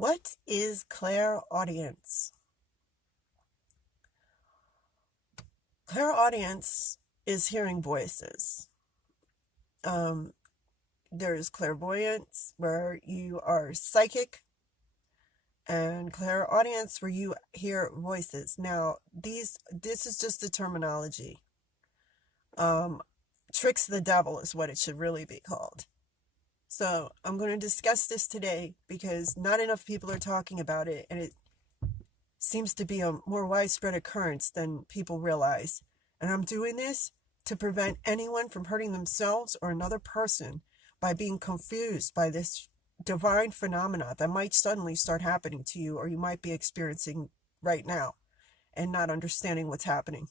What is clairaudience? Clairaudience is hearing voices. Um, there's clairvoyance, where you are psychic, and clairaudience, where you hear voices. Now, this is just the terminology. Um, Tricks of the devil is what it should really be called. So I'm going to discuss this today because not enough people are talking about it, and it seems to be a more widespread occurrence than people realize. And I'm doing this to prevent anyone from hurting themselves or another person by being confused by this divine phenomena that might suddenly start happening to you, or you might be experiencing right now and not understanding what's happening.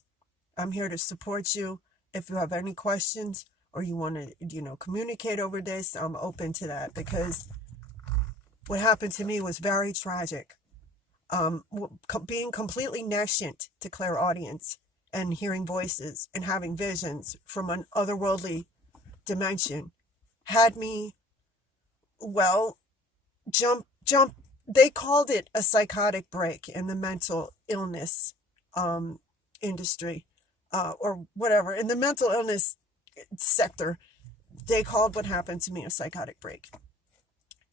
I'm here to support you. If you have any questions or you want to, communicate over this, I'm open to that, because what happened to me was very tragic. Being completely nescient to clairaudience and hearing voices and having visions from an otherworldly dimension had me, well, jump. They called it a psychotic break in the mental illness industry, or whatever. In the mental illness sector, they called what happened to me a psychotic break.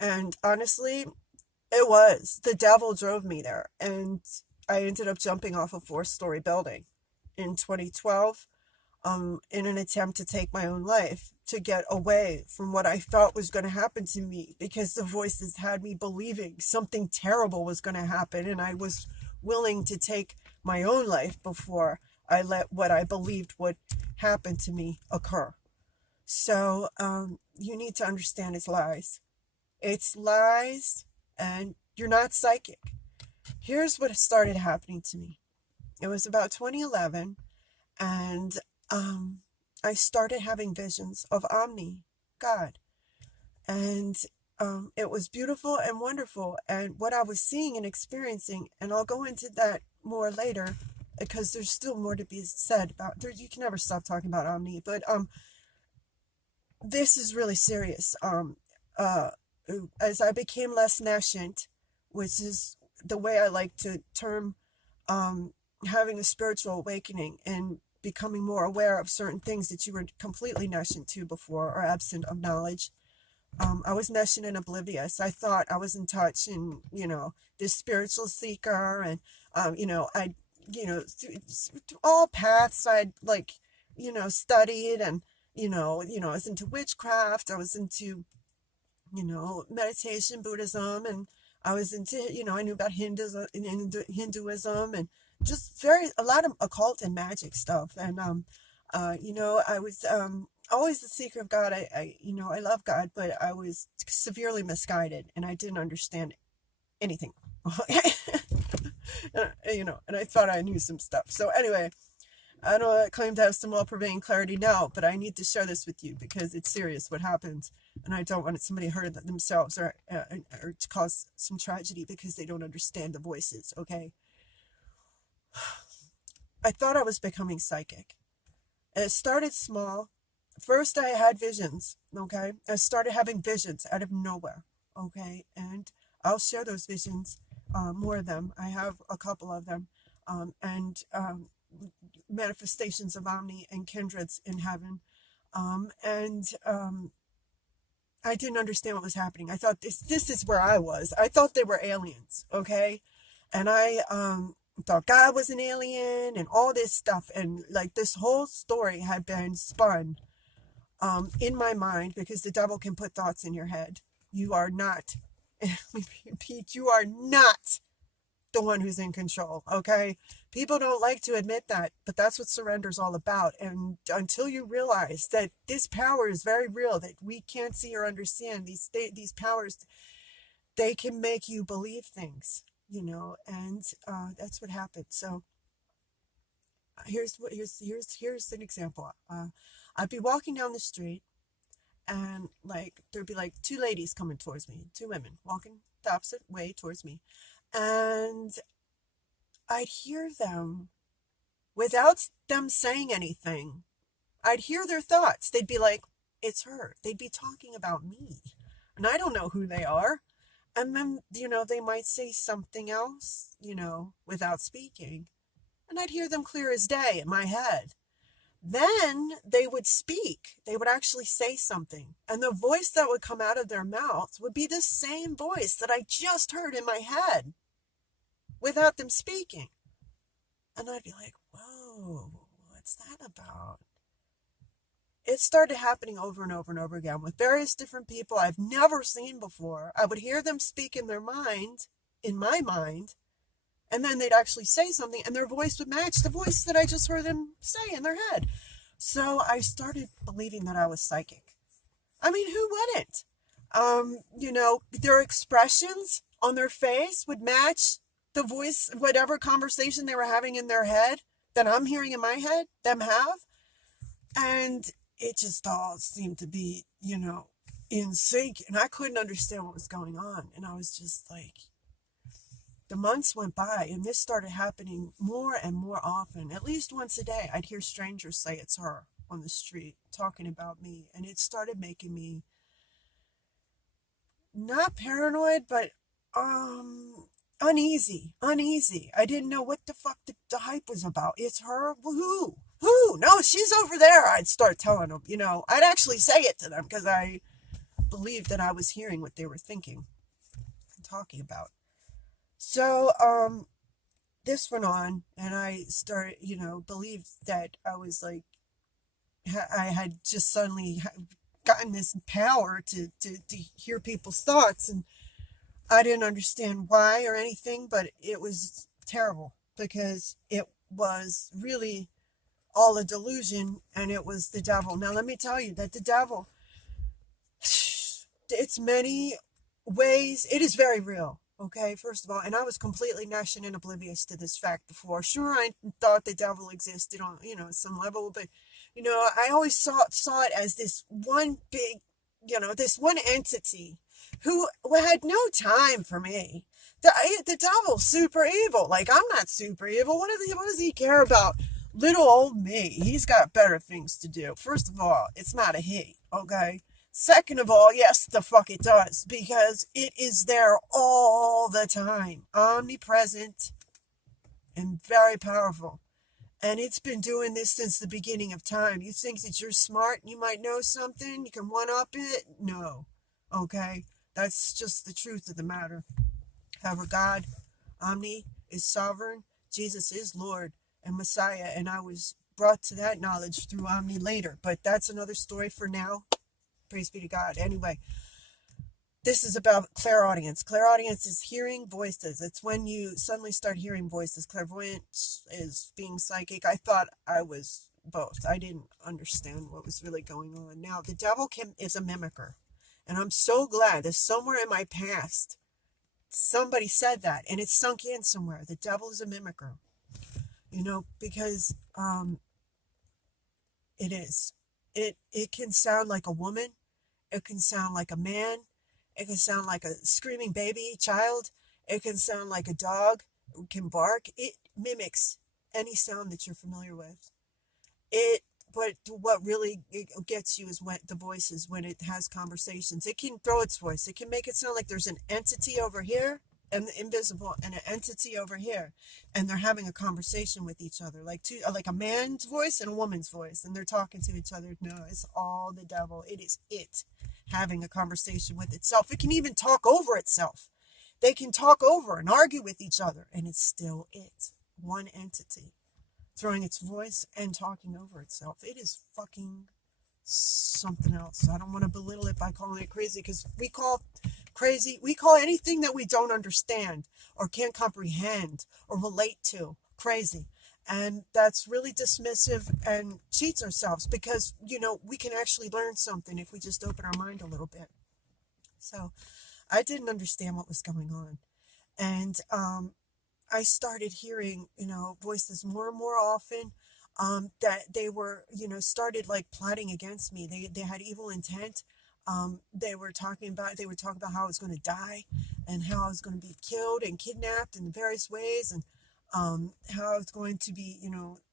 And honestly, it was. The devil drove me there. And I ended up jumping off a 4-story building in 2012, in an attempt to take my own life, to get away from what I thought was going to happen to me, because the voices had me believing something terrible was going to happen, and I was willing to take my own life before I let what I believed would happen to me occur. So you need to understand it's lies. It's lies, and you're not psychic. Here's what started happening to me. It was about 2011, and I started having visions of Omni, God. And it was beautiful and wonderful. And what I was seeing and experiencing, and I'll go into that more later, because there's still more to be said about there. You can never stop talking about Omni, but this is really serious. As I became less nascent, which is the way I like to term having a spiritual awakening and becoming more aware of certain things that you were completely nascent to before, or absent of knowledge. I was nascent and oblivious. I thought I was in touch, and this spiritual seeker, and I through all paths I'd studied, and I was into witchcraft. I was into meditation, Buddhism, and I was into, I knew about Hinduism, and just a lot of occult and magic stuff. And, I was always the seeker of God. I love God, but I was severely misguided, and I didn't understand anything. And I thought I knew some stuff. So anyway, I don't claim to have some all-pervading clarity now, but I need to share this with you because it's serious what happens, and I don't want somebody to hurt themselves, or to cause some tragedy because they don't understand the voices, okay? I thought I was becoming psychic. And it started small. First, I had visions, okay? I started having visions out of nowhere, okay? And I'll share those visions, more of them. I have a couple of them, and manifestations of Omni and kindreds in heaven. And I didn't understand what was happening. I thought this is where I was. I thought they were aliens, okay? And I thought God was an alien and all this stuff. And like this whole story had been spun in my mind, because the devil can put thoughts in your head. You are not, repeat, you are not the one who's in control, okay? People don't like to admit that, but that's what surrender is all about. And until you realize that this power is very real, that we can't see or understand, these powers, they can make you believe things, and that's what happened. So here's an example. I'd be walking down the street, and there'd be two ladies coming towards me, two women walking the opposite way towards me, and I'd hear them without them saying anything. I'd hear their thoughts. They'd be like, it's her. They'd be talking about me, and I don't know who they are. And then, they might say something else, without speaking. And I'd hear them clear as day in my head. Then they would speak. They would actually say something. And the voice that would come out of their mouths would be the same voice that I just heard in my head without them speaking. And I'd be like, whoa, what's that about? It started happening over and over and over again with various different people I've never seen before. I would hear them speak in their mind, in my mind, and then they'd actually say something, and their voice would match the voice that I just heard them say in their head. So I started believing that I was psychic. I mean, who wouldn't? Their expressions on their face would match the voice, whatever conversation they were having in their head that I'm hearing in my head, them have. And it just all seemed to be, in sync. And I couldn't understand what was going on. And I was just like, the months went by and this started happening more and more often. At least once a day, I'd hear strangers say it's her on the street talking about me. And it started making me not paranoid, but uneasy. I didn't know what the fuck the hype was about. It's her? Who? No, she's over there. I'd start telling them, I'd actually say it to them because I believed that I was hearing what they were thinking and talking about. So, this went on and I started, believed that I was like, I had just suddenly gotten this power to hear people's thoughts, and I didn't understand why or anything, but it was terrible because it was really all a delusion and it was the devil. Now, let me tell you that the devil, it's many ways, it is very real. Okay, first of all, and I was completely nascent and oblivious to this fact before. Sure, I thought the devil existed on, some level, but, I always saw it as this one big, this one entity who had no time for me. The devil's super evil. Like, I'm not super evil. What does he care about little old me? He's got better things to do. First of all, it's not a he, okay? Second of all, yes, the fuck it does, because it is there all the time, omnipresent and very powerful. And it's been doing this since the beginning of time. You think that you're smart, you might know something, you can one-up it? No, okay? That's just the truth of the matter. However, God, Omni, is sovereign, Jesus is Lord and Messiah, and I was brought to that knowledge through Omni later, but that's another story for now. Praise be to God. Anyway, this is about clairaudience. Clairaudience is hearing voices. It's when you suddenly start hearing voices. Clairvoyance is being psychic. I thought I was both. I didn't understand what was really going on. Now, the devil is a mimicker. And I'm so glad that somewhere in my past, somebody said that. And it sunk in somewhere. The devil is a mimicker. Because it is. It can sound like a woman. It can sound like a man. It can sound like a screaming baby child. It can sound like a dog. It can bark. It mimics any sound that you're familiar with. But what really gets you is when the voices, when it has conversations. It can throw its voice. It can make it sound like there's an entity over here and the invisible and an entity over here, and they're having a conversation with each other, like a man's voice and a woman's voice, and they're talking to each other. No, it's all the devil. It is it having a conversation with itself. It can even talk over itself. They can talk over and argue with each other, and it's still it, one entity, throwing its voice and talking over itself. It is fucking something else. I don't want to belittle it by calling it crazy, because we call anything that we don't understand or can't comprehend or relate to crazy. And that's really dismissive and cheats ourselves, because, we can actually learn something if we just open our mind a little bit. So I didn't understand what was going on. And I started hearing, voices more and more often, that they were, started like plotting against me. They had evil intent. They were talking about how I was going to die and how I was going to be killed and kidnapped in various ways, and how I was going to be,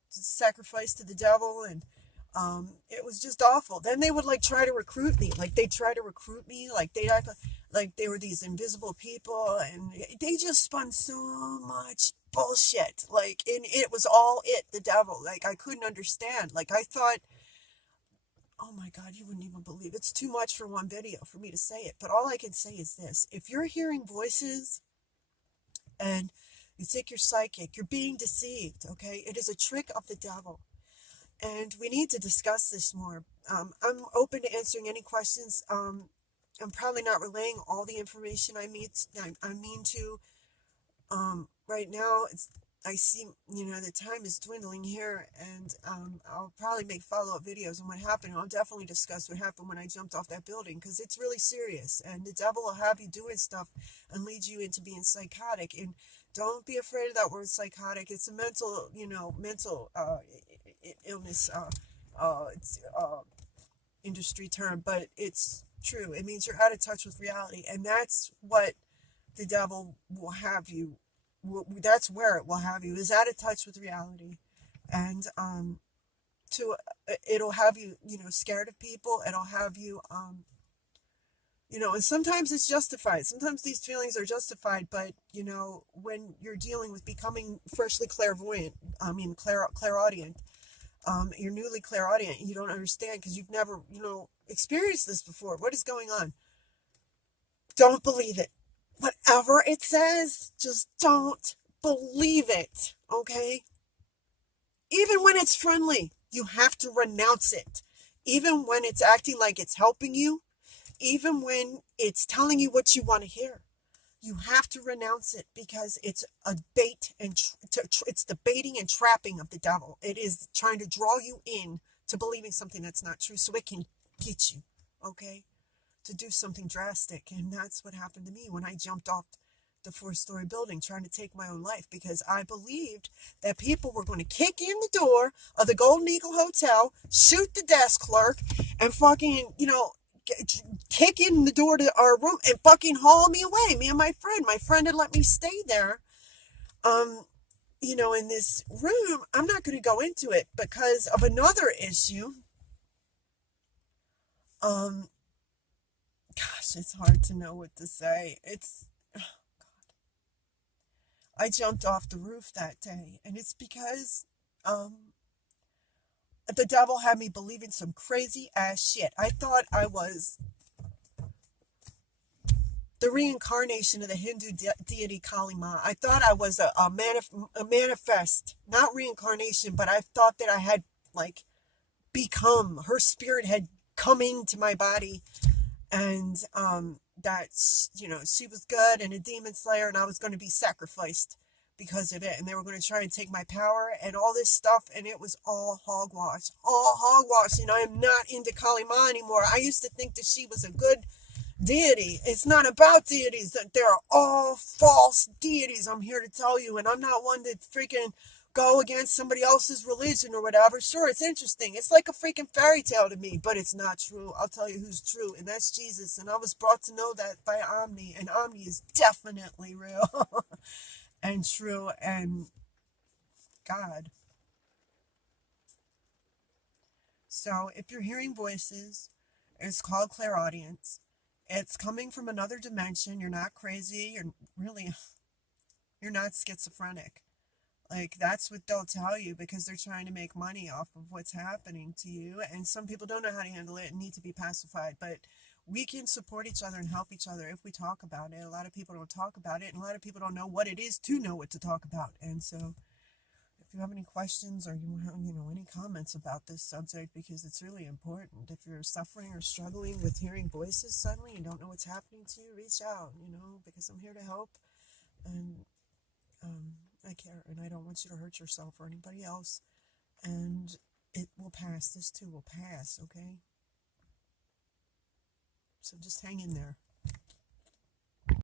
sacrificed to the devil, and it was just awful. Then they would try to recruit me, like like they were these invisible people, and they just spun so much bullshit. Like, and it was all the devil. Like, I couldn't understand. Like, I thought, oh my God, you wouldn't even believe. It's too much for one video for me to say it. But all I can say is this: if you're hearing voices and you think you're psychic, you're being deceived, okay? It is a trick of the devil. And we need to discuss this more. I'm open to answering any questions. I'm probably not relaying all the information I mean to. Right now, I see, the time is dwindling here, and I'll probably make follow-up videos on what happened. I'll definitely discuss what happened when I jumped off that building, because it's really serious, and the devil will have you doing stuff and lead you into being psychotic. And don't be afraid of that word psychotic. It's a mental illness, it's industry term, but it's true. It means you're out of touch with reality, and that's what the devil will have you. That's where it will have you, is out of touch with reality. And it'll have you, scared of people. It'll have you, and sometimes it's justified. Sometimes these feelings are justified, but when you're dealing with becoming freshly clairaudient, you're newly clairaudient, you don't understand because you've never, experienced this before. What is going on? Don't believe it. Whatever it says, just don't believe it, okay? Even when it's friendly, you have to renounce it. Even when it's acting like it's helping you, even when it's telling you what you want to hear, you have to renounce it, because it's a bait, and it's the baiting and trapping of the devil. It is trying to draw you in to believing something that's not true so it can get you, okay? To do something drastic. And that's what happened to me when I jumped off the 4-story building trying to take my own life, because I believed that people were going to kick in the door of the Golden Eagle Hotel, shoot the desk clerk, and fucking, kick in the door to our room and fucking haul me away. Me and my friend had let me stay there, in this room. I'm not going to go into it because of another issue. Gosh, it's hard to know what to say. Oh God. I jumped off the roof that day, and it's because the devil had me believing some crazy ass shit. I thought I was the reincarnation of the Hindu deity Kali Ma. I thought I was a manifest, not reincarnation, but I thought that I had become, her spirit had come into my body, and that she was good and a demon slayer, and I was going to be sacrificed because of it, and they were going to try and take my power and all this stuff, and it was all hogwash, and I am not into Kali Ma anymore. I used to think that she was a good deity. It's not about deities, that they're all false deities, I'm here to tell you, and I'm not one to freaking go against somebody else's religion or whatever. Sure, it's interesting. It's like a freaking fairy tale to me, but it's not true. I'll tell you who's true, and that's Jesus. And I was brought to know that by Omni, and Omni is definitely real and true, and God. So if you're hearing voices, it's called clairaudience. It's coming from another dimension. You're not crazy. You're not schizophrenic. Like, that's what they'll tell you, because they're trying to make money off of what's happening to you. And some people don't know how to handle it and need to be pacified. But we can support each other and help each other if we talk about it. A lot of people don't talk about it, and a lot of people don't know what it is to know what to talk about. And so if you have any questions, or you have, any comments about this subject, because it's really important. If you're suffering or struggling with hearing voices suddenly, you don't know what's happening to you, reach out, because I'm here to help. And I care, and I don't want you to hurt yourself or anybody else. And it will pass. This too will pass, okay? So just hang in there.